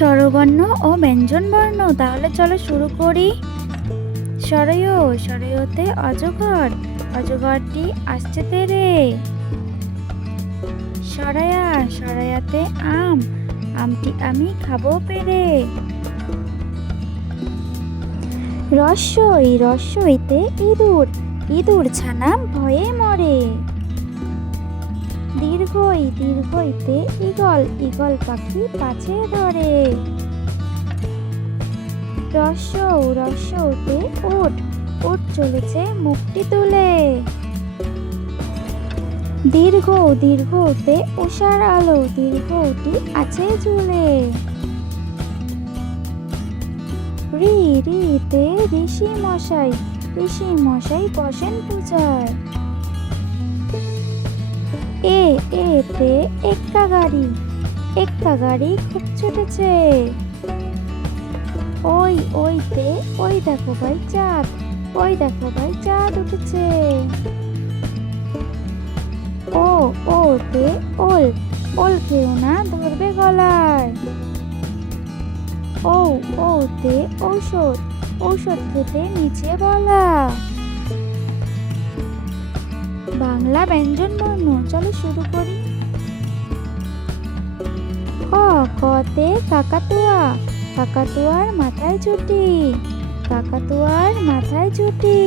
স্বরবর্ণ ও ব্যঞ্জনবর্ণ। তাহলে চলো শুরু করি। সরয়, সরয়তে অজগর, অজগরটি আসছে তেরে। সরায়া, সরায়াতে আম, আমটি আমি খাবো পেরে। রস্যই, রস্যইতে ইঁদুর, ইঁদুর ছানা ভয়ে মরে। দীর্ঘই, দীর্ঘইতে ঈগল, ঈগল পাখি পাছে ধরে। রস্যৌ, রস্যৌতে উট, উট চলেছে মুখটি তুলে। দীর্ঘ, দীর্ঘতে উষার আলো, দীর্ঘটি আছে ঝুলে। রি, রিতে ঋষি মশাই, ঋষি মশাই বসেন পূজায়। এ, এতে এক্কা গাড়ি, এক্কা গাড়ি খুব ছুটেছে। ওই, ওইতে ওই দেখো ভাই চাঁদ, ওই দেখো ভাই চাঁদ উঠেছে। ও, ওতে ওল, ওল খেও না ধরবে গলায়। ও, ওতে ঔষধ, ঔষধ খেতে নিচে বলা। বাংলা ব্যঞ্জন বর্ণ। চলো শুরু করি। ক, কতে কাকাতুয়া, কাকাতুয়ার মাথায় ছুটি, কাকাতুয়ার মাথায় ছুটি।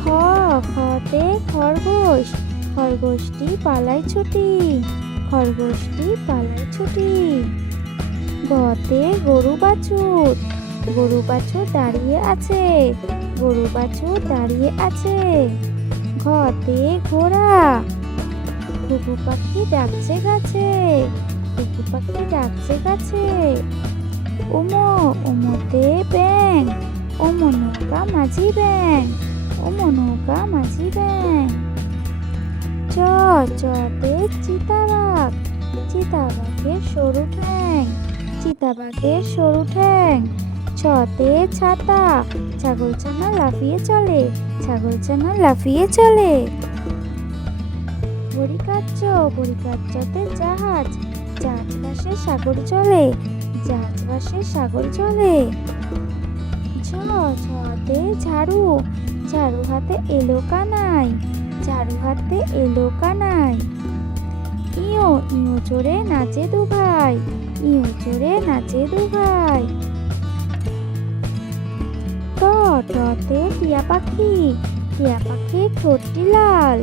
খ, খতে খরগোশ, খরগোশটি পালায় ছুটি, খরগোশটি পালায় ছুটি। গতে গরু বাছুর, গরু বাছুর দাঁড়িয়ে আছে, গরু বাছুর দাঁড়িয়ে আছে। ঘতে ঘোড়া, ঘুঘু পাখি ডাকছে গাছে, ঘুঘু পাখি ডাকছে গাছে। উমো, উমোতে ব্যাঙ, ওমো নৌকা মাঝি ব্যাঙ, ওমো নৌকা মাঝি ব্যাঙ। চ, চতে চিতাবাঘ, চিতাবাঘের সরু ঠ্যাং, চিতাবাঘের সরু ঠ্যাং। ছতে ছাতা, ছাগলছানা লাফিয়ে চলে, ছাগলছানা লাফিয়ে চলে। বড়িকাচ্চ, বড়িকাচ্চতে জাহাজ, জাহাজ ভাসে সাগর চলে, জাহাজ ভাসে সাগর চলে। ঝ, ঝতে ঝাড়ু, ঝাড়ু হাতে এলো কানাই, ঝাড়ু হাতে এলো কানাই। ইয়ো, ইয়ো চড়ে নাচে দু ভাই, ইয়ো চড়ে নাচে দু ভাই। ট, টতে টিয়া পাখি, টিয়া পাখির ঠোঁটটি লাল,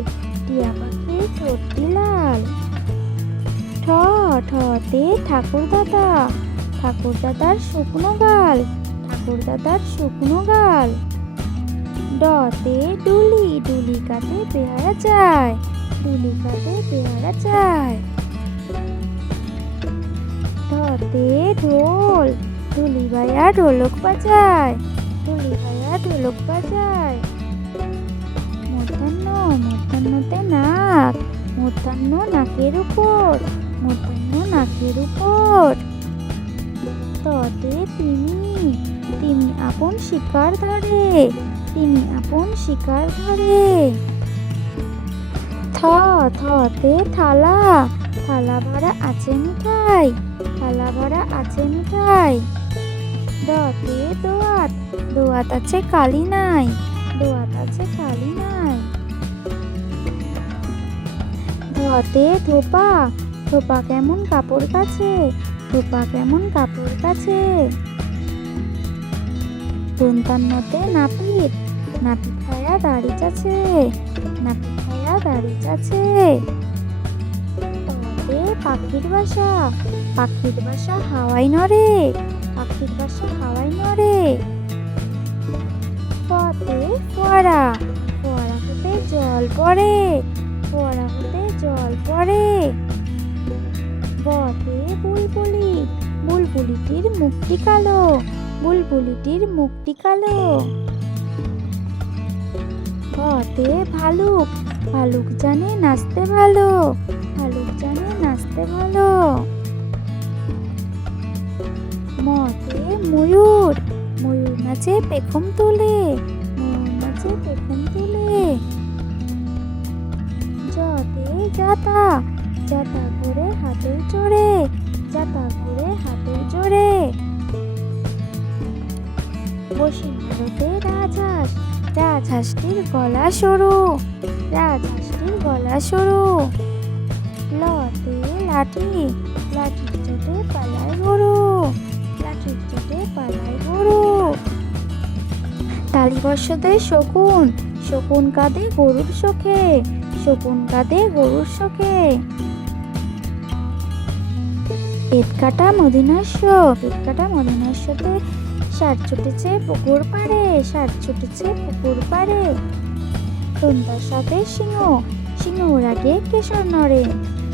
টিয়া পাখির ঠোঁটটি লাল। ঠ, ঠতে ঠাকুর দাদা, ঠাকুর দাদার শুকনো গাল, ঠাকুর দাদার শুকনো গাল। ডতে ডুলি, ডুলি কাটে পেয়ারা যায়, ডুলি কাটে পেয়ারা যায়। ঢতে ঢোল, ঢুলি ভাইয়া ঢোলক বাজায়, ঢুলি ভাইয়া ঢোলক বাজায়। মূর্ধন্য, মূর্ধন্যতে নাক, মূর্ধন্য নাকের উপর, মূর্ধন্য নাকের উপর। ততে তিমি, তিমি আপন শিকার ধরে, তিমি আপন শিকার ধরে। থ, থতে থালা, থালা ভরা আছে মিঠাই, থালা ভরা আছে মিঠাই। দতে দোয়াত, দোয়াত আছে কালি নাই, দোয়াত আছে কালি নাই। ধতে ধোপা, ধোপা কেমন কাপড় কাছে, ধোপা কেমন কাপড় কাছে। দন্তান্নতে নাপিত, নাপিত খায়া দাড়ি চাছে, নাপিত খায়া দাড়ি চাছে। ততে পাখির বাসা, পাখির বাসা হাওয়ায় নড়ে, পাখির বাসা হাওয়ায় নড়ে। ফতে ফোয়ারা, ফোয়ারা হতে জল পড়ে, ফোয়ারা হতে জল পড়ে। বতে বুলবুলি, বুলবুলিটির মুখটি কালো, বুলবুলিটির মুখটি কালো। ভতে ভালুক, ভালুক জানে নাচতে ভালো, ভালুক জানে নাচতে ভালো। মতে ময়ূর, ময়ূর নাচে পেখম তুলে, ময়ূর নাচে পেখম তুলে। যতে যাতা, যাতা ঘোরে হাতে চড়ে, যাতা ঘোরে রসিন্নারতে রাজহাঁস, রাজহাঁসটির গলা সরু, রাজহাঁসটির গলা সরু। লতে লাঠি, লাঠির চোটে পালায় গরু, লাঠির চোটে পালায় গরু। তালিবর্ষতে শকুন, শকুন কাঁদে গরুর শোকে, শকুন কাঁদে গরুর শোকে। পেট কাটা মধুনাস্য, পেট কাটা মধুনাস্যতে ষাঁড় ছুটেছে পুকুর পাড়ে, ষাঁড় ছুটেছে পুকুর পাড়ে। টুনটার সাথে সিংহ, সিংহর আগে কেশর নড়ে,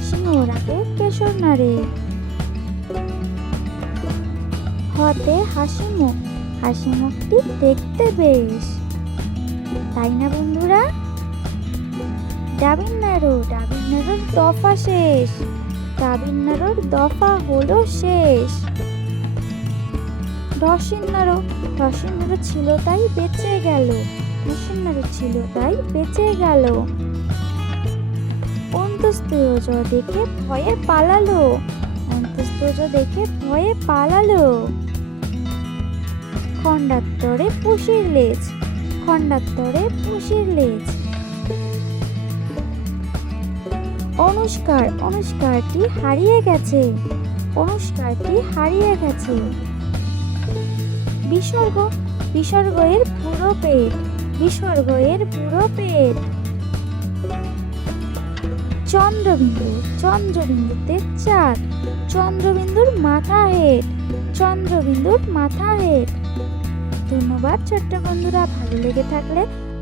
সিংহর আগে কেশর নড়ে। হতে হাসি মুখ, হাসি মুখটি দেখতে বেশ, তাই না বন্ধুরা? ডাবিন নাড়ু, ডাবিন নাড়ুর দফা শেষ, ডাবিন নাড়ুর দফা হলো শেষ। রসিন নাড়ু, রসিন নাড়ু ছিল তাই বেঁচে গেল, রসিন নাড়ু ছিল তাই বেঁচে গেল। অন্তস্তুজ দেখে ভয়ে পালালো, অন্তস্তুজ দেখে ভয়ে পালালো। খণ্ডাত্তরে পুষির লেজ, খণ্ডাত্তরে পুষির লেজ। অনুষ্কার, অনুষ্কারটি হারিয়ে গেছে, অনুষ্কারটি হারিয়ে গেছে। বিসর্গ, বিসর্গ এর পুরো পেট, বিসর্গ এর পুরো পেট। চন্দ্রবিন্দু, চন্দ্রবিন্দুতে চাঁদ, চন্দ্রবিন্দুর মাথা হেট, চন্দ্রবিন্দুর মাথা হেট। ধন্যবাদ ছোট্ট বন্ধুরা, ভালো লেগে থাকলে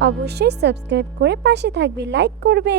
অবশ্যই সাবস্ক্রাইব করে পাশে থাকবে, লাইক করবে।